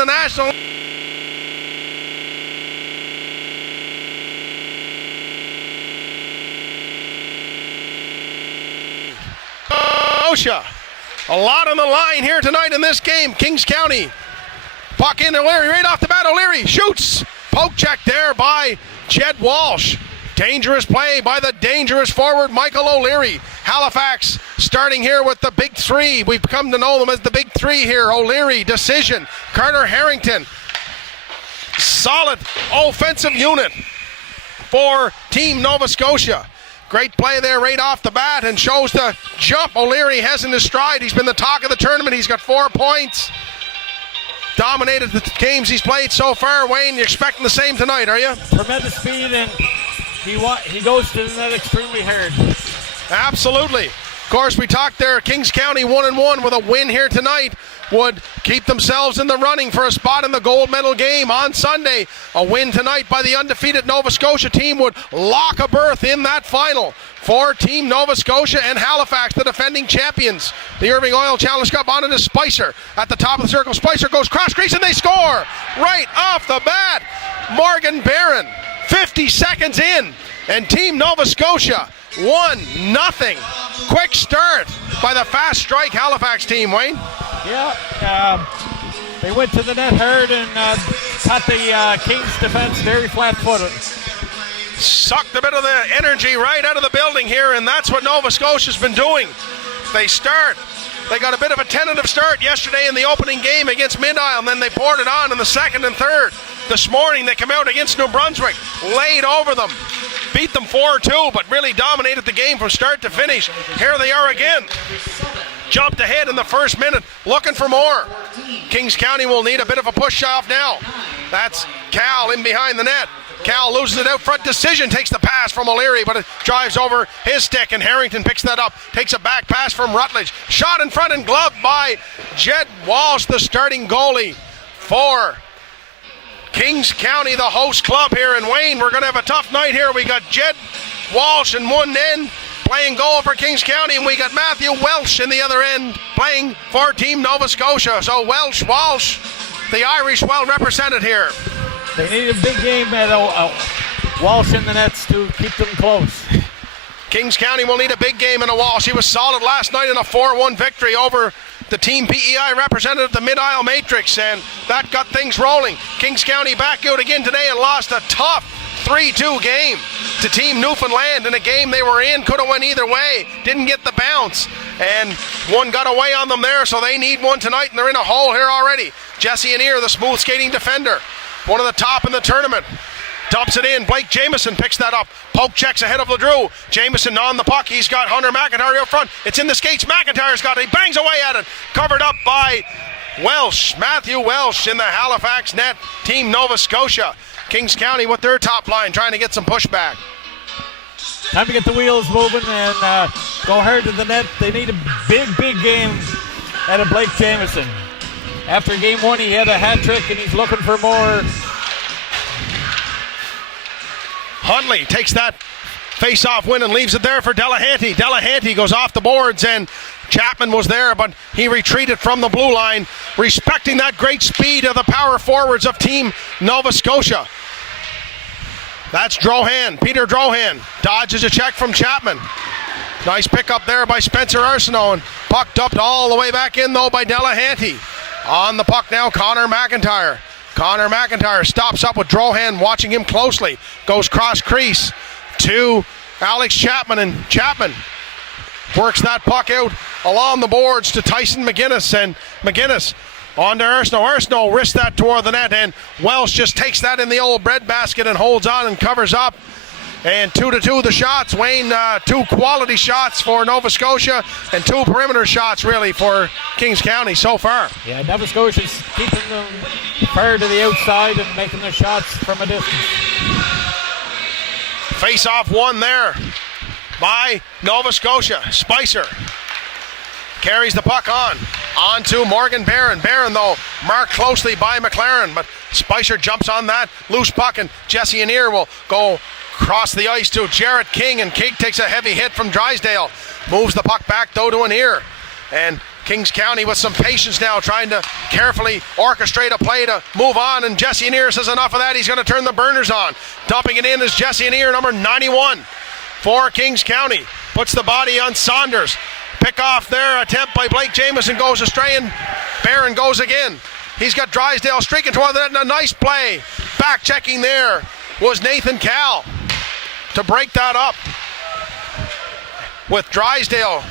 the National. A lot on the line here tonight in this game. Kings County. Puck in O'Leary right off the bat. O'Leary shoots. Poke check there by Jed Walsh. Dangerous play by the dangerous forward Michael O'Leary. Halifax starting here with the big three. We've come to know them as the big three here. O'Leary, Decision, Carter Harrington. Solid offensive unit for Team Nova Scotia. Great play there right off the bat and shows the jump O'Leary has in his stride. He's been the talk of the tournament. He's got 4 points. Dominated the games he's played so far. Wayne, you're expecting the same tonight, are you? Tremendous speed, and he goes to the net extremely hard. Absolutely. Of course, we talked there, Kings County 1-1 with a win here tonight would keep themselves in the running for a spot in the gold medal game on Sunday. A win tonight by the undefeated Nova Scotia team would lock a berth in that final for Team Nova Scotia and Halifax, the defending champions. The Irving Oil Challenge Cup on it is Spicer at the top of the circle. Spicer goes cross crease and they score right off the bat. Morgan Barron, 50 seconds in, and Team Nova Scotia 1-0. Quick start by the fast strike Halifax team, Wayne. Yeah, they went to the net hard and caught the Kings defense very flat-footed. Sucked a bit of the energy right out of the building here, and that's what Nova Scotia's been doing. They got a bit of a tentative start yesterday in the opening game against Mid-Isle, and then they poured it on in the second and third. This morning they come out against New Brunswick, laid over them, beat them 4-2, but really dominated the game from start to finish. Here they are again. Jumped ahead in the first minute, looking for more. Kings County will need a bit of a push-off now. That's Cal in behind the net. Cal loses it out front. Decision takes the pass from O'Leary, but it drives over his stick, and Harrington picks that up. Takes a back pass from Rutledge. Shot in front and gloved by Jed Walsh, the starting goalie for Kings County, the host club here. And Wayne, we're going to have a tough night here. We got Jed Walsh in one end playing goal for Kings County, and we got Matthew Welsh in the other end playing for Team Nova Scotia. So Walsh, the Irish well represented here. They need a big game at Walsh in the nets to keep them close. Kings County will need a big game in a Walsh. He was solid last night in a 4-1 victory over the Team PEI representative, the Mid-Isle Matrix, and that got things rolling. Kings County back out again today and lost a tough 3-2 game to Team Newfoundland in a game they were in. Could have went either way. Didn't get the bounce. And one got away on them there, so they need one tonight, and they're in a hole here already. Jesse Anir, the smooth skating defender, one of the top in the tournament. Dumps it in. Blake Jameson picks that up. Poke checks ahead of LeDrew. Jameson on the puck. He's got Hunter McIntyre out front. It's in the skates. McIntyre's got it. He bangs away at it. Covered up by Welsh. Matthew Welsh in the Halifax net. Team Nova Scotia. Kings County with their top line trying to get some pushback. Time to get the wheels moving and go hard to the net. They need a big game out of Blake Jameson. After game one, he had a hat trick and he's looking for more. Hundley takes that face-off win and leaves it there for Delahanty. Delahanty goes off the boards, and Chapman was there, but he retreated from the blue line, respecting that great speed of the power forwards of Team Nova Scotia. That's Drohan, Peter Drohan, dodges a check from Chapman. Nice pickup there by Spencer Arsenault, and puck dumped all the way back in, though, by Delahanty. On the puck now, Connor McIntyre. Connor McIntyre stops up with Drohan, watching him closely. Goes cross crease to Alex Chapman, and Chapman works that puck out along the boards to Tyson McGinnis, and McGinnis on to Arsenault. Arsenault wrists that toward the net, and Welsh just takes that in the old breadbasket and holds on and covers up. And 2-2 the shots. Wayne, 2 quality shots for Nova Scotia and 2 perimeter shots really for Kings County so far. Yeah, Nova Scotia's keeping them far to the outside and making their shots from a distance. Face-off won there by Nova Scotia. Spicer carries the puck on to Morgan Barron. Barron, though, marked closely by McLaren, but Spicer jumps on that loose puck, and Jesse Anir will go across the ice to Jarrett King, and King takes a heavy hit from Drysdale. Moves the puck back, though, to Anir. And Kings County with some patience now, trying to carefully orchestrate a play to move on, and Jesse Anir says enough of that. He's going to turn the burners on. Dumping it in is Jesse Anir, number 91 for Kings County. Puts the body on Saunders. Pick off their attempt by Blake Jameson goes astray, and Barron goes again. He's got Drysdale streaking toward the net, and a nice play. Back checking there was Nathan Cal to break that up. With Drysdale,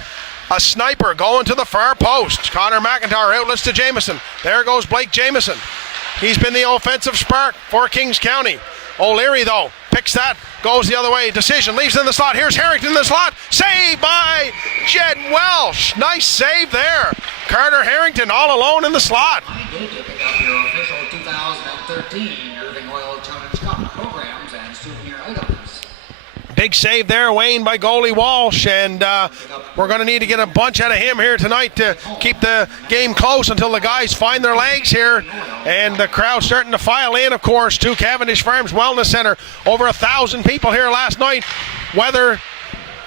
a sniper going to the far post. Connor McIntyre outlets to Jameson. There goes Blake Jameson. He's been the offensive spark for Kings County. O'Leary, though, picks that, goes the other way. Decision, leaves in the slot. Here's Harrington in the slot. Saved by Jed Welsh. Nice save there. Carter Harrington all alone in the slot. To pick up your official 2013 Irving Oil Challenge Cup programs and souvenir items. Big save there, Wayne, by goalie Walsh, and we're going to need to get a bunch out of him here tonight to keep the game close until the guys find their legs here. And the crowd starting to file in, of course, to Cavendish Farms Wellness Center. Over 1,000 people here last night. Weather,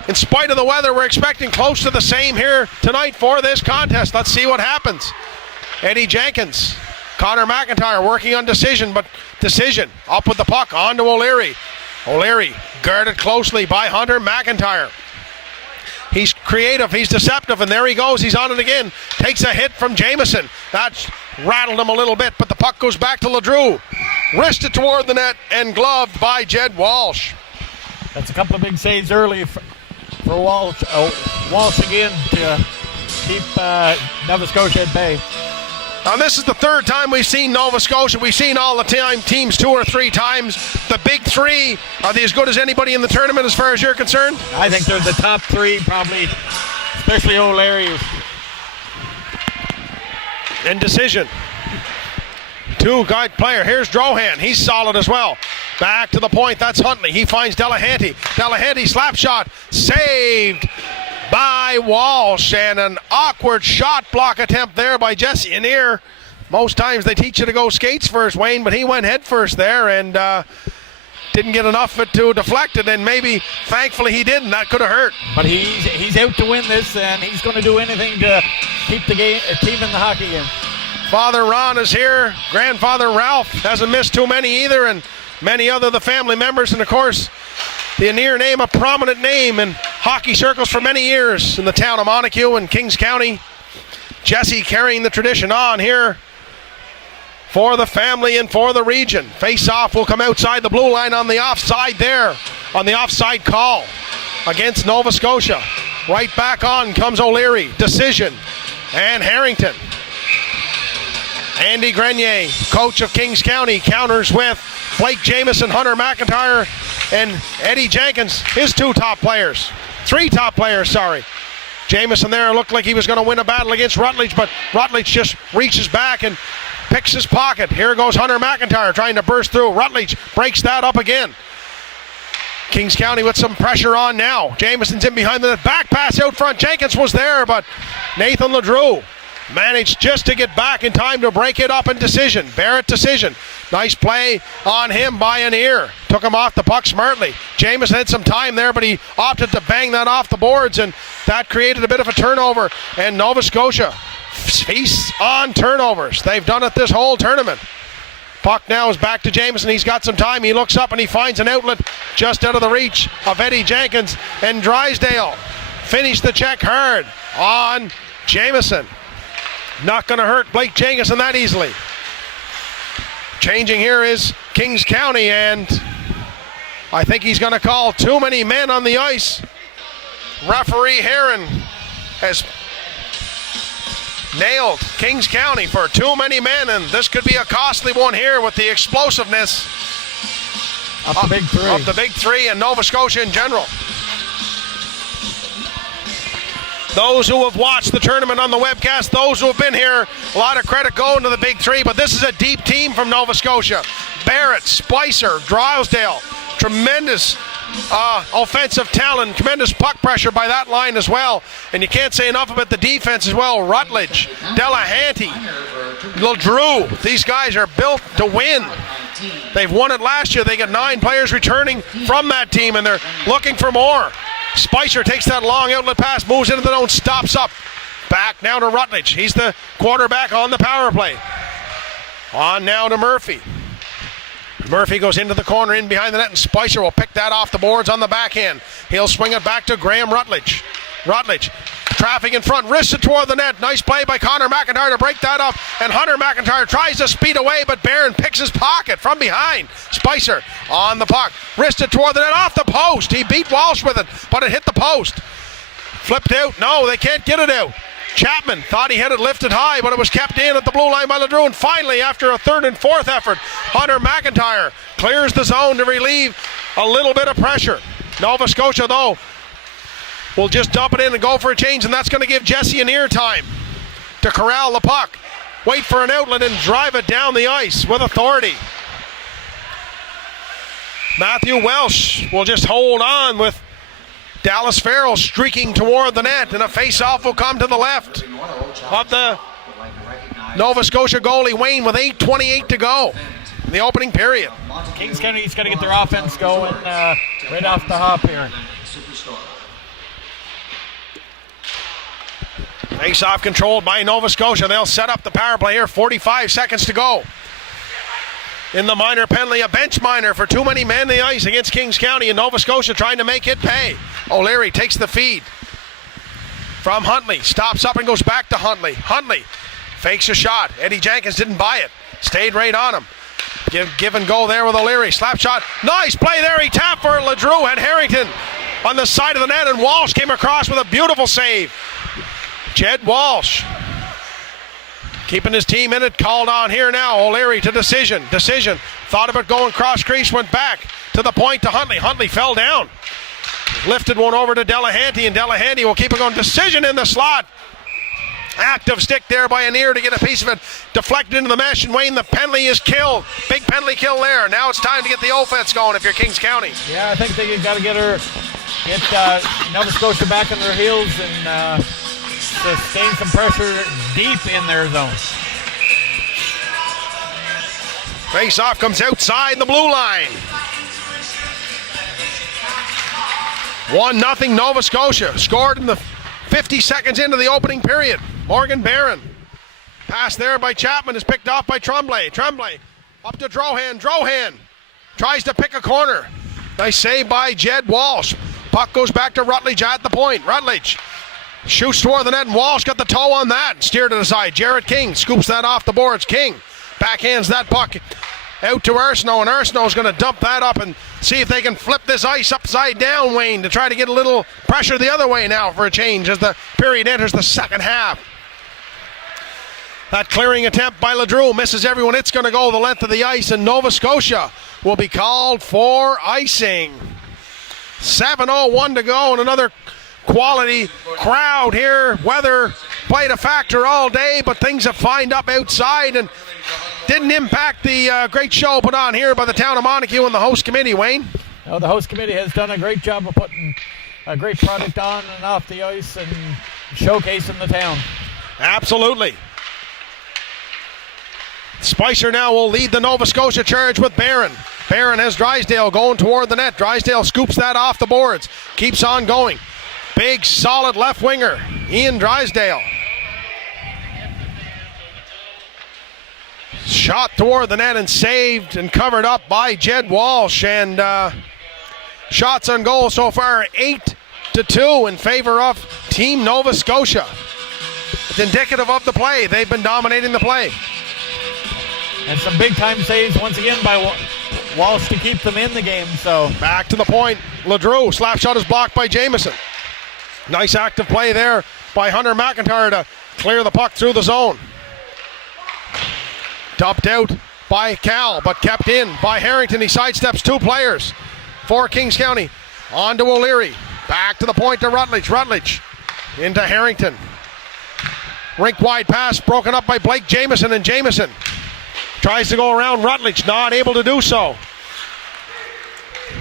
in spite of the weather, we're expecting close to the same here tonight for this contest. Let's see what happens. Eddie Jenkins, Connor McIntyre working on decision, but decision up with the puck on to O'Leary. O'Leary guarded closely by Hunter McIntyre. He's creative, he's deceptive, and there he goes. He's on it again. Takes a hit from Jameson. That's rattled him a little bit, but the puck goes back to LeDrew. Wristed toward the net and gloved by Jed Walsh. That's a couple of big saves early for Walsh. Walsh again to keep Nova Scotia at bay. Now this is the third time we've seen Nova Scotia. We've seen all the teams 2 or 3 times. The big three, are they as good as anybody in the tournament as far as you're concerned? I think they're the top 3 probably, especially O'Leary. And decision. 2-guy player. Here's Drohan. He's solid as well. Back to the point. That's Huntley. He finds Delahanty. Delahanty slap shot. Saved by Walsh, and an awkward shot block attempt there by Jesse Anir. Most times they teach you to go skates first, Wayne, but he went head first there and didn't get enough of it to deflect it, and maybe thankfully he didn't. That could have hurt. But he's out to win this, and he's going to do anything to keep the team in the hockey game. Father Ron is here. Grandfather Ralph hasn't missed too many either, and many other of the family members, and of course the Anir name, a prominent name in hockey circles for many years in the town of Montague and Kings County. Jesse carrying the tradition on here for the family and for the region. Face-off will come outside the blue line on the offside there, on the offside call against Nova Scotia. Right back on comes O'Leary. Decision. And Harrington. Andy Grenier, coach of Kings County, counters with Blake Jameson, Hunter McIntyre, and Eddie Jenkins, his 3 top players, sorry. Jameson there looked like he was going to win a battle against Rutledge, but Rutledge just reaches back and picks his pocket. Here goes Hunter McIntyre trying to burst through. Rutledge breaks that up again. Kings County with some pressure on now. Jameson's in behind the net. Back pass out front. Jenkins was there, but Nathan LeDrew managed just to get back in time to break it up in decision. Barrett decision. Nice play on him by Anir. Took him off the puck smartly. Jameson had some time there, but he opted to bang that off the boards, and that created a bit of a turnover. And Nova Scotia feasts on turnovers. They've done it this whole tournament. Puck now is back to Jameson. He's got some time. He looks up and he finds an outlet just out of the reach of Eddie Jenkins. And Drysdale finished the check hard on Jameson. Not going to hurt Blake Jenkinson that easily. Changing here is Kings County, and I think he's going to call too many men on the ice. Referee Heron has nailed Kings County for too many men, and this could be a costly one here with the explosiveness of the big three and Nova Scotia in general. Those who have watched the tournament on the webcast, those who have been here, a lot of credit going to the big three, but this is a deep team from Nova Scotia. Barrett, Spicer, Drysdale, tremendous offensive talent, tremendous puck pressure by that line as well. And you can't say enough about the defense as well. Rutledge, Delahanty, LeDrew, these guys are built to win. They've won it last year. They got 9 players returning from that team, and they're looking for more. Spicer takes that long outlet pass, moves into the zone, stops up Back now to Rutledge. He's the quarterback on the power play. On now to Murphy. Murphy goes into the corner, in behind the net, and Spicer will pick that off the boards on the backhand. He'll swing it back to Graham Rutledge. Rutledge, traffic in front, wrists it toward the net. Nice play by Connor McIntyre to break that up, and Hunter McIntyre tries to speed away, but Barron picks his pocket from behind. Spicer on the puck, wristed toward the net, off the post. He beat Walsh with it, but it hit the post. Flipped out. No, they can't get it out. Chapman thought he had it lifted high, but it was kept in at the blue line by Ledrew. And finally, after a third and fourth effort, Hunter McIntyre clears the zone to relieve a little bit of pressure. Nova Scotia, though, will just dump it in and go for a change, and that's going to give Jesse an ear time to corral the puck, wait for an outlet, and drive it down the ice with authority. Matthew Welsh will just hold on with Dallas Farrell streaking toward the net, and a face-off will come to the left of the Nova Scotia goalie, Wayne, with 8:28 to go in the opening period. Kings County's got to get their offense going right off the hop here. Face-off controlled by Nova Scotia. They'll set up the power play here. 45 seconds to go. In the minor penalty, a bench minor for too many men in the ice against Kings County, and Nova Scotia trying to make it pay. O'Leary takes the feed from Huntley, stops up and goes back to Huntley. Huntley fakes a shot. Eddie Jenkins didn't buy it, stayed right on him. Give and go there with O'Leary. Slap shot. Nice play there. He tapped for Ledrew, and Harrington on the side of the net, and Walsh came across with a beautiful save. Jed Walsh keeping his team in it, called on here now. O'Leary to Decision. Thought about going cross crease, went back to the point to Huntley. Huntley fell down. Lifted one over to Delahanty, and Delahanty will keep it going. Decision in the slot. Active stick there by Anir to get a piece of it. Deflected into the mesh, and Wayne, the penalty is killed. Big penalty kill there. Now it's time to get the offense going if you're Kings County. Yeah, I think they got to get Nova Scotia back on their heels and sustain some pressure deep in their zone. Face-off comes outside the blue line. 1-0 Nova Scotia. Scored in the 50 seconds into the opening period. Morgan Barron. Pass there by Chapman is picked off by Tremblay. Tremblay up to Drohan. Drohan tries to pick a corner. Nice save by Jed Walsh. Puck goes back to Rutledge at the point. Rutledge shoots toward the net, and Walsh got the toe on that. Steered it aside. Jarrett King scoops that off the boards. King backhands that puck out to Arsenault, and Arsenault's going to dump that up and see if they can flip this ice upside down, Wayne, to try to get a little pressure the other way now for a change as the period enters the second half. That clearing attempt by Ledrew misses everyone. It's going to go the length of the ice, and Nova Scotia will be called for icing. 7:01 to go, and another quality crowd here. Weather played a factor all day, but things have fined up outside and didn't impact the great show put on here by the town of Montague and the host committee, Wayne. Well, the host committee has done a great job of putting a great product on and off the ice and showcasing the town. Absolutely. Spicer now will lead the Nova Scotia charge with Barron. Barron has Drysdale going toward the net. Drysdale scoops that off the boards. Keeps on going. Big, solid left winger, Ian Drysdale. Shot toward the net and saved and covered up by Jed Walsh. And shots on goal so far 8-2 in favor of Team Nova Scotia. It's indicative of the play. They've been dominating the play. And some big time saves once again by Walsh to keep them in the game. So back to the point. Ledrew, slap shot is blocked by Jamieson. Nice active play there by Hunter McIntyre to clear the puck through the zone. Dumped out by Cal, but kept in by Harrington. He sidesteps two players for Kings County. On to O'Leary. Back to the point to Rutledge. Rutledge into Harrington. Rink wide pass broken up by Blake Jamieson, and Jamieson tries to go around Rutledge, not able to do so.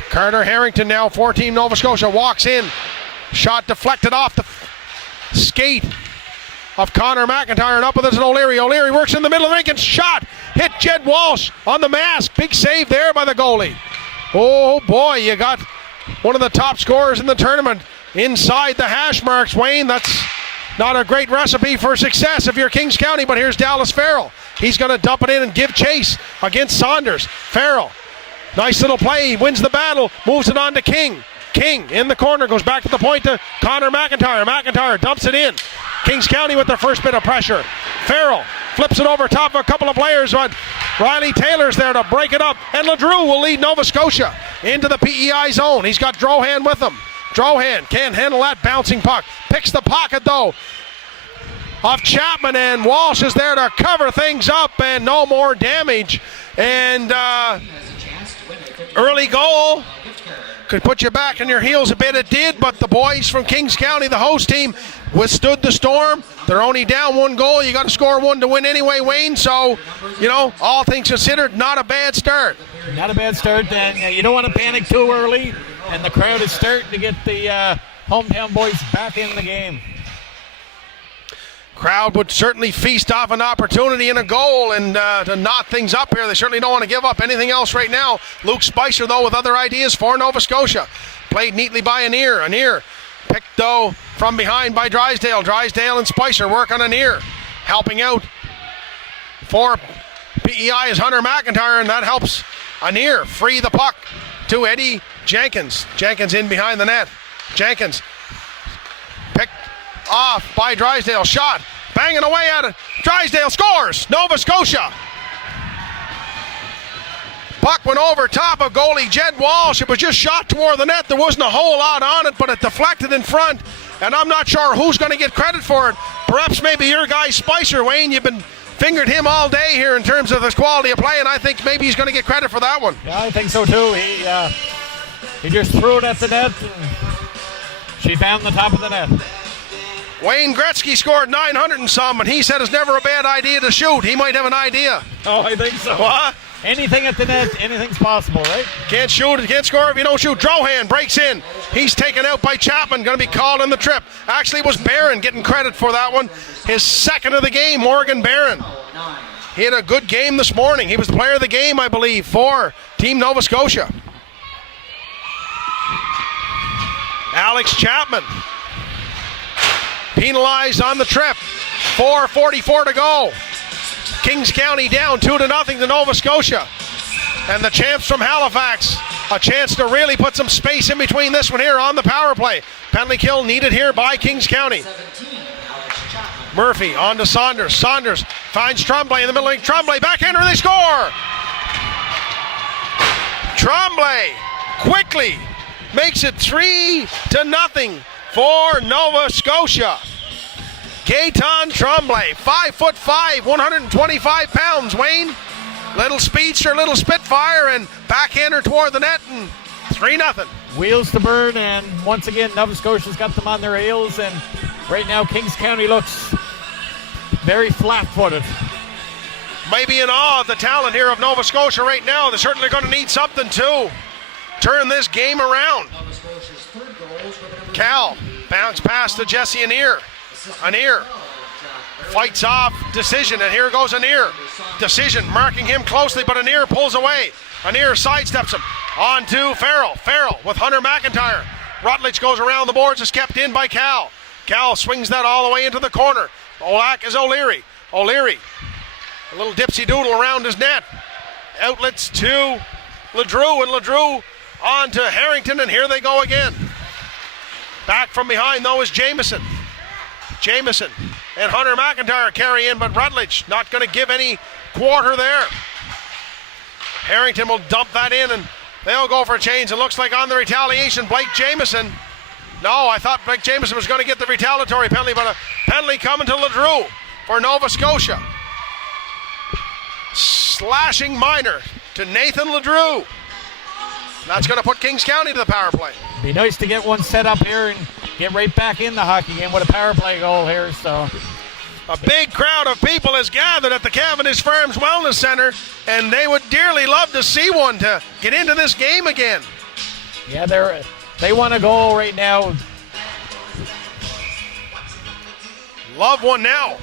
Carter Harrington now for Team Nova Scotia walks in. Shot deflected off the skate of Connor McIntyre, and up with it is O'Leary. O'Leary works in the middle of the rink and shot. Hit Jed Walsh on the mask. Big save there by the goalie. Oh boy, you got one of the top scorers in the tournament inside the hash marks, Wayne. That's not a great recipe for success if you're Kings County, but here's Dallas Farrell. He's going to dump it in and give chase against Saunders. Farrell, nice little play, he wins the battle, moves it on to King. King in the corner, goes back to the point to Connor McIntyre. McIntyre dumps it in. Kings County with their first bit of pressure. Farrell flips it over top of a couple of players, but Riley Taylor's there to break it up, and LeDrew will lead Nova Scotia into the PEI zone. He's got Drohan with him. Drohan can't handle that bouncing puck. Picks the pocket though of Chapman, and Walsh is there to cover things up, and no more damage. And early goal could put you back on your heels a bit. It did, but the boys from Kings County, the host team, withstood the storm. They're only down 1 goal. You got to score 1 to win anyway, Wayne. So, all things considered, not a bad start. Not a bad start, and you don't want to panic too early. And the crowd is starting to get the hometown boys back in the game. Crowd would certainly feast off an opportunity and a goal, and to knot things up here. They certainly don't want to give up anything else right now. Luke Spicer, though, with other ideas for Nova Scotia. Played neatly by Anir. Anir picked, though, from behind by Drysdale. Drysdale and Spicer work on Anir. Helping out for PEI is Hunter McIntyre, and that helps Anir free the puck to Eddie Jenkins. Jenkins in behind the net. Jenkins picked off by Drysdale. Shot. Banging away at it. Drysdale scores. Nova Scotia. Puck went over top of goalie Jed Walsh. It was just shot toward the net. There wasn't a whole lot on it, but it deflected in front. And I'm not sure who's going to get credit for it. Perhaps maybe your guy Spicer, Wayne. You've been fingered him all day here in terms of his quality of play, and I think maybe he's going to get credit for that one. Yeah, I think so too. He just threw it at the net, and she found the top of the net. Wayne Gretzky scored 900 and some, and he said it's never a bad idea to shoot. He might have an idea. Oh, I think so. What? Anything at the net, anything's possible, right? Can't shoot, can't score if you don't shoot. Drohan breaks in. He's taken out by Chapman, going to be called in the trip. Actually, it was Barron getting credit for that one. His second of the game, Morgan Barron. He had a good game this morning. He was the player of the game, I believe, for Team Nova Scotia. Alex Chapman penalized on the trip. 4:44 to go. Kings County down 2-0 to Nova Scotia. And the champs from Halifax, a chance to really put some space in between this one here on the power play. Penalty kill needed here by Kings County. Murphy on to Saunders. Saunders finds Tremblay in the middle of Tremblay. Backhander, they score! Tremblay quickly makes it 3-0 for Nova Scotia. Gaetan Tremblay, 5'5", 125 pounds, Wayne. Little speedster, little spitfire, and backhander toward the net, and 3-0. Wheels to burn, and once again, Nova Scotia's got them on their heels, and right now Kings County looks very flat-footed. Maybe in awe of the talent here of Nova Scotia right now. They're certainly going to need something to turn this game around. Cal, bounce pass to Jesse Anir. Anir fights off Decision, and here goes Anir. Decision marking him closely, but Anir pulls away. Anir sidesteps him on to Farrell. Farrell with Hunter McIntyre. Rutledge goes around the boards, is kept in by Cal. Cal swings that all the way into the corner. Olak is O'Leary. O'Leary, a little dipsy doodle around his net. Outlets to LeDrew, and LeDrew on to Harrington, and here they go again. Back from behind, though, is Jamieson. Jamieson and Hunter McIntyre carry in, but Rutledge not going to give any quarter there. Harrington will dump that in, and they'll go for a change. It looks like on the retaliation, Blake Jamieson. No, I thought Blake Jamieson was going to get the retaliatory penalty, but a penalty coming to LeDrew for Nova Scotia. Slashing minor to Nathan LeDrew. That's going to put Kings County to the power play. Be nice to get one set up here and get right back in the hockey game with a power play goal here. So a big crowd of people has gathered at the Cavendish Farms Wellness Center, and they would dearly love to see one to get into this game again. Yeah, they want a goal right now. Love one now.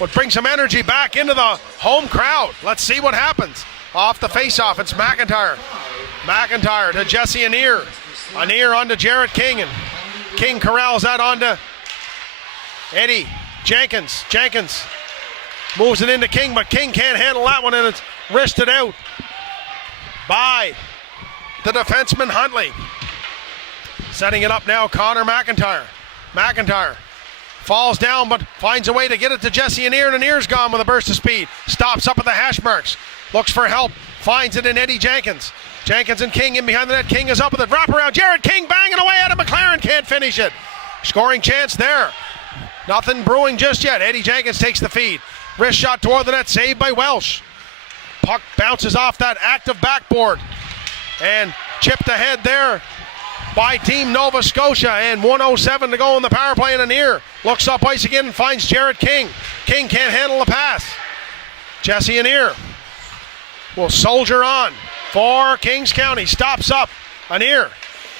Would bring some energy back into the home crowd. Let's see what happens. Off the face-off, it's McIntyre. McIntyre to Jesse Anir. Anir on to Jarrett King, and King corrals that on to Eddie Jenkins moves it into King, but King can't handle that one, and it's wristed out by the defenseman Huntley. Setting it up now, Connor McIntyre. McIntyre falls down, but finds a way to get it to Jesse Anir, and Anir's gone with a burst of speed. Stops up at the hash marks, looks for help, finds it in Eddie Jenkins. Jenkins and King in behind the net. King is up with it. Wrap around. Jared King banging away at it. McLaren can't finish it. Scoring chance there. Nothing brewing just yet. Eddie Jenkins takes the feed. Wrist shot toward the net. Saved by Welsh. Puck bounces off that active backboard. And chipped ahead there by Team Nova Scotia. And 1:07 to go in the power play. And Anir looks up ice again and finds Jared King. King can't handle the pass. Jesse Anir will soldier on for Kings County. Stops up. Anir.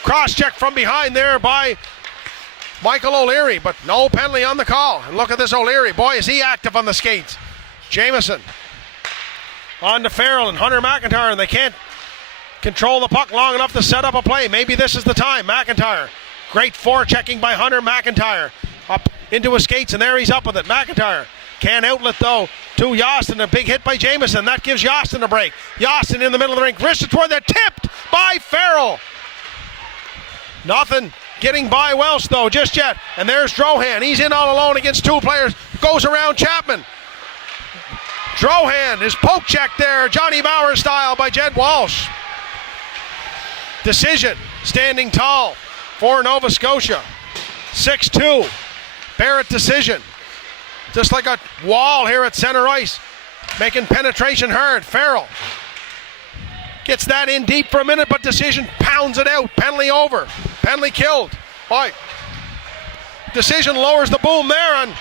Cross check from behind there by Michael O'Leary, but no penalty on the call. And look at this O'Leary. Boy, is he active on the skates. Jamieson on to Farrell and Hunter McIntyre, and they can't control the puck long enough to set up a play. Maybe this is the time. McIntyre. Great forechecking by Hunter McIntyre. Up into his skates, and there he's up with it. McIntyre can't outlet though to Yostin. A big hit by Jamieson. That gives Yostin a break. Yostin in the middle of the rink. Wristed toward that. Tipped by Farrell. Nothing getting by Welsh though just yet. And there's Drohan. He's in all alone against two players. Goes around Chapman. Drohan is poke checked there. Johnny Bauer style by Jed Walsh. Decision standing tall for Nova Scotia. 6-2. Barrett decision. Just like a wall here at center ice. Making penetration hard. Farrell gets that in deep for a minute, but decision pounds it out. Penalty over. Penalty killed. Boy. Decision lowers the boom there on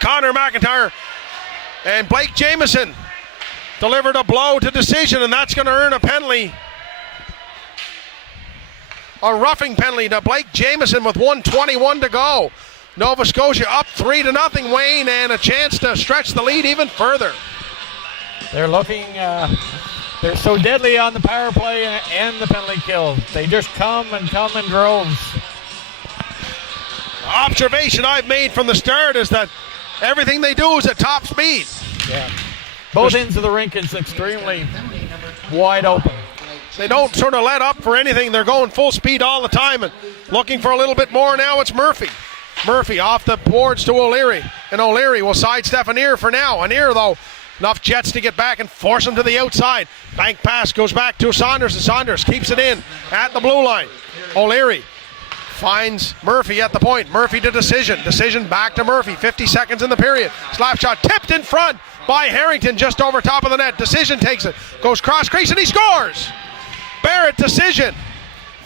Connor McIntyre. And Blake Jamieson delivered a blow to decision, and that's going to earn a penalty. A roughing penalty to Blake Jamieson with 1:21 to go. Nova Scotia up 3-0, Wayne, and a chance to stretch the lead even further. They're looking, they're so deadly on the power play and the penalty kill. They just come in droves. The observation I've made from the start is that everything they do is at top speed. Yeah. Both ends of the rink is extremely wide open. They don't sort of let up for anything. They're going full speed all the time and looking for a little bit more. Now it's Murphy. Murphy off the boards to O'Leary, and O'Leary will sidestep Anir for now. Anir, though, enough jets to get back and force him to the outside. Bank pass goes back to Saunders, and Saunders keeps it in at the blue line. O'Leary finds Murphy at the point. Murphy to decision. Decision back to Murphy. 50 seconds in the period. Slap shot tipped in front by Harrington just over top of the net. Decision takes it. Goes cross crease, and he scores. Barrett decision.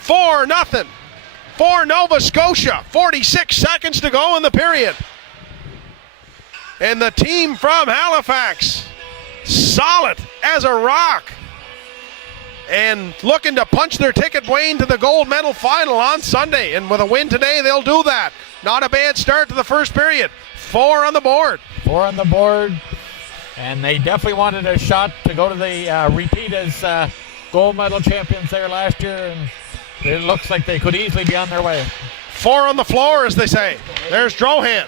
4-0. For Nova Scotia, 46 seconds to go in the period. And the team from Halifax, solid as a rock. And looking to punch their ticket, Wayne, to the gold medal final on Sunday. And with a win today, they'll do that. Not a bad start to the first period. 4 on the board. 4 on the board. And they definitely wanted a shot to go to the repeat as gold medal champions there last year. And it looks like they could easily be on their way. 4 on the floor, as they say. There's Drohan.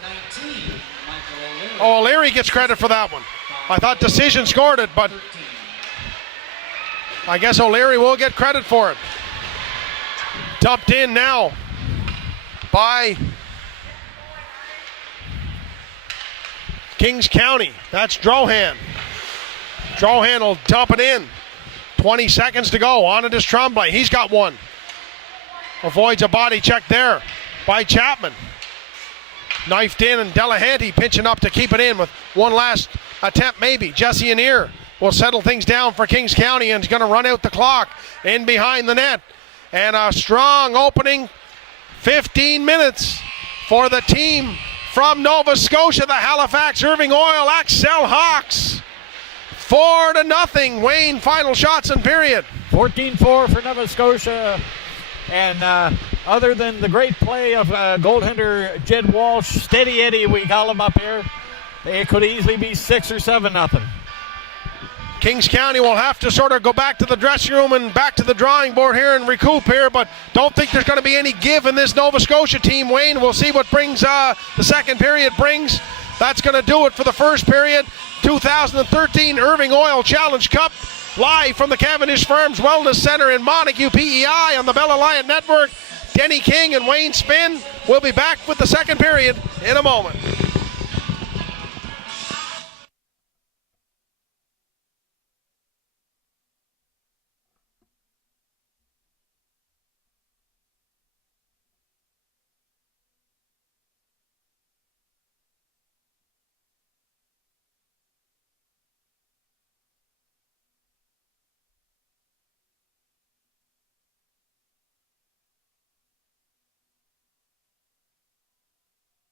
Oh, O'Leary gets credit for that one. I thought decision scored it, but I guess O'Leary will get credit for it. Dumped in now by Kings County. That's Drohan. Drohan will dump it in. 20 seconds to go. On it is Tremblay. He's got one. Avoids a body check there by Chapman. Knifed in, and Delahanty pinching up to keep it in with one last attempt maybe. Jesse Anir will settle things down for Kings County and is going to run out the clock in behind the net. And a strong opening 15 minutes for the team from Nova Scotia, the Halifax Irving Oil Accel Hawks. 4-0. Wayne, final shots in period. 14-4 for Nova Scotia. And other than the great play of goaltender Jed Walsh, Steady Eddie, we call him up here, it could easily be 6 or 7-0. Kings County will have to sort of go back to the dressing room and back to the drawing board here and recoup here, but don't think there's going to be any give in this Nova Scotia team, Wayne. We'll see what brings the second period brings. That's going to do it for the first period. 2013 Irving Oil Challenge Cup, live from the Cavendish Farms Wellness Center in Montague, PEI, on the Bell Alliant Network. Denny King and Wayne Spinn will be back with the second period in a moment.